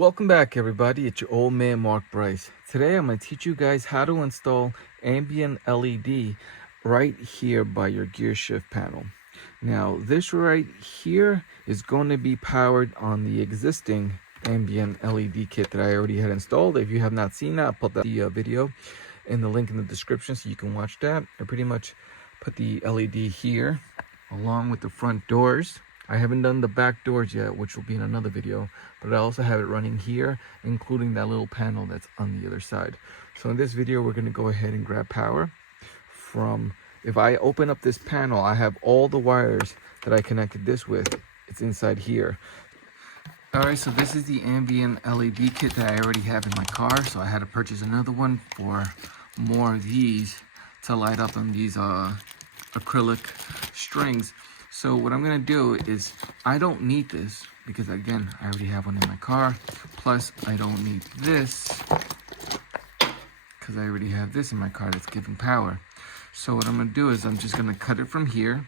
Welcome back everybody, it's your old man Mark Bryce. Today I'm going to teach you guys how to install ambient LED right here by your gear shift panel. Now this right here is going to be powered on the existing ambient LED kit that I already had installed. If you have not seen that, I'll put the video in the link in the description so you can watch that. I pretty much put the LED here along with the front doors. I haven't done the back doors yet, which will be in another video, but I also have it running here, including that little panel that's on the other side. So in this video, we're going to go ahead and grab power from, if I open up this panel, I have all the wires that I connected this with. It's inside here. All right, so this is the ambient LED kit that I already have in my car. So I had to purchase another one for more of these to light up on these acrylic strings. So what I'm gonna do is, I don't need this because again, I already have one in my car. Plus I don't need this because I already have this in my car that's giving power. So what I'm gonna do is I'm just gonna cut it from here.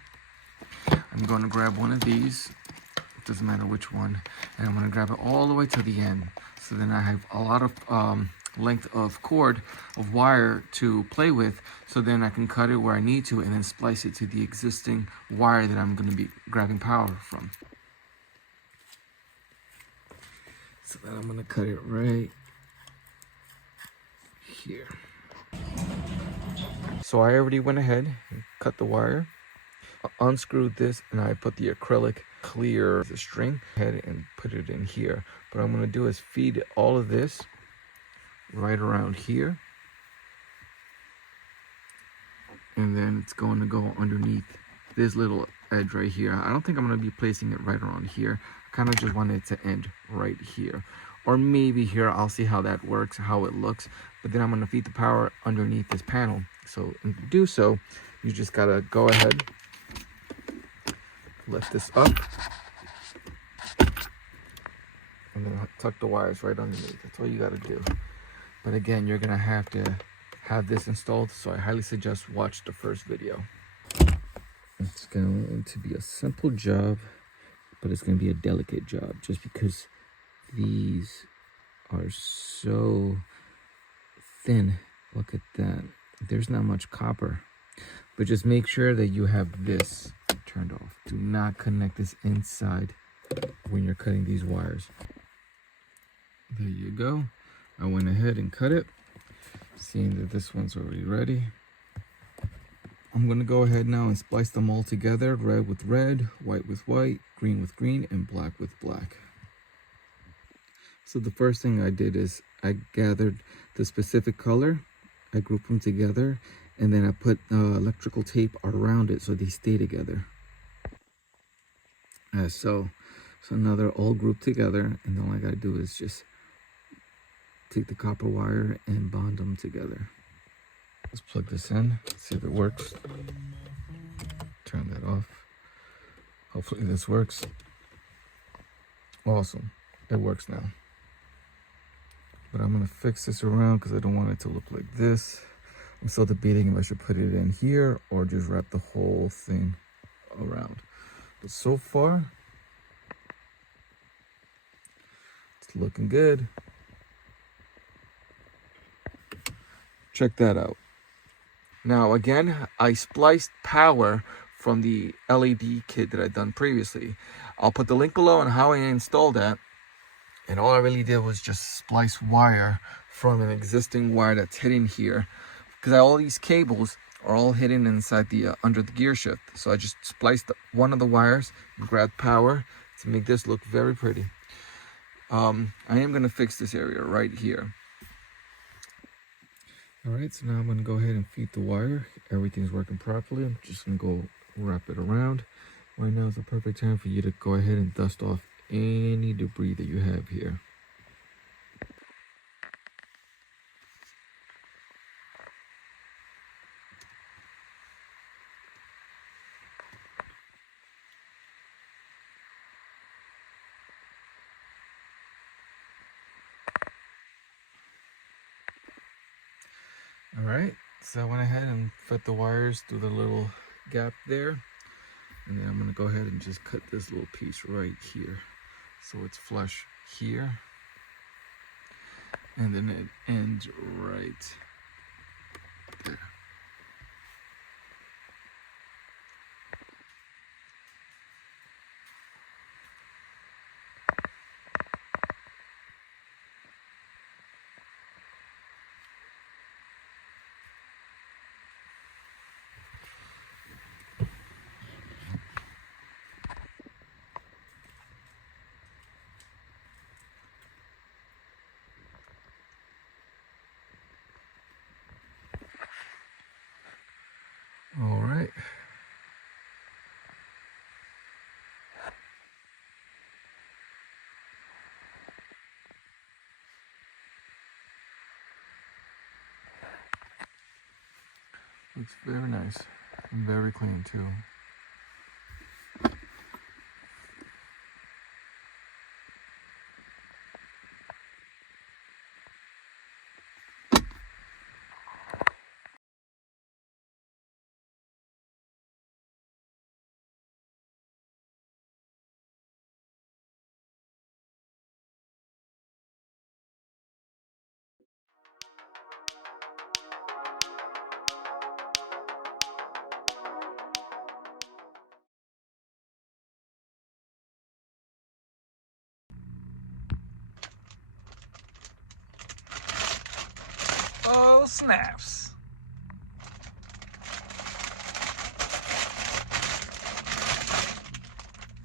I'm gonna grab one of these, it doesn't matter which one, and I'm gonna grab it all the way to the end. So then I have a lot of length of cord of wire to play with, so then I can cut it where I need to and then splice it to the existing wire that I'm going to be grabbing power from. So then I'm going to cut it right here. So I already went ahead and cut the wire, unscrewed this, and I put the acrylic clear string ahead and put it in here. What I'm going to do is feed all of this right around here, and then it's going to go underneath this little edge right here. I don't think I'm going to be placing it right around here. I kind of just want it to end right here, or maybe here. I'll see how that works, how it looks, but then I'm going to feed the power underneath this panel. So to do so, you just got to go ahead, lift this up, and then tuck the wires right underneath. That's all you got to do. But again, you're gonna have to have this installed, so I highly suggest watch the first video. It's going to be a simple job, but it's gonna be a delicate job just because these are so thin. Look at that. There's not much copper, but just make sure that you have this turned off. Do not connect this inside when you're cutting these wires. There you go. I went ahead and cut it, seeing that this one's already ready. I'm going to go ahead now and splice them all together, red with red, white with white, green with green, and black with black. So the first thing I did is I gathered the specific color, I grouped them together, and then I put electrical tape around it so they stay together. So now they're all grouped together, and then all I got to do is just take the copper wire and bond them together. Let's plug this in, see if it works. Turn that off. Hopefully this works. Awesome, it works now. But I'm gonna fix this around because I don't want it to look like this. I'm still debating if I should put it in here or just wrap the whole thing around. But so far, it's looking good. Check that out. Now again, I spliced power from the LED kit that I'd done previously. I'll put the link below on how I installed that. And all I really did was just splice wire from an existing wire that's hidden here, because all these cables are all hidden inside the under the gear shift. So I just spliced one of the wires and grabbed power to make this look very pretty. I am going to fix this area right here. Alright, so now I'm going to go ahead and feed the wire. Everything's working properly. I'm just going to go wrap it around. Right now is the perfect time for you to go ahead and dust off any debris that you have here. All right, so I went ahead and fed the wires through the little gap there, and then I'm going to go ahead and just cut this little piece right here so it's flush here and then it ends right there. All right. Looks very nice and very clean too. Oh, snaps.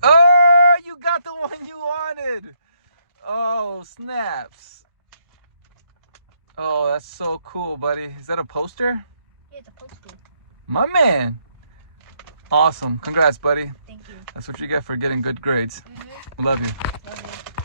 Oh, you got the one you wanted. Oh, snaps. Oh, that's so cool, buddy. Is that a poster? Yeah, it's a poster. My man. Awesome. Congrats, buddy. Thank you. That's what you get for getting good grades. Love you. Love you.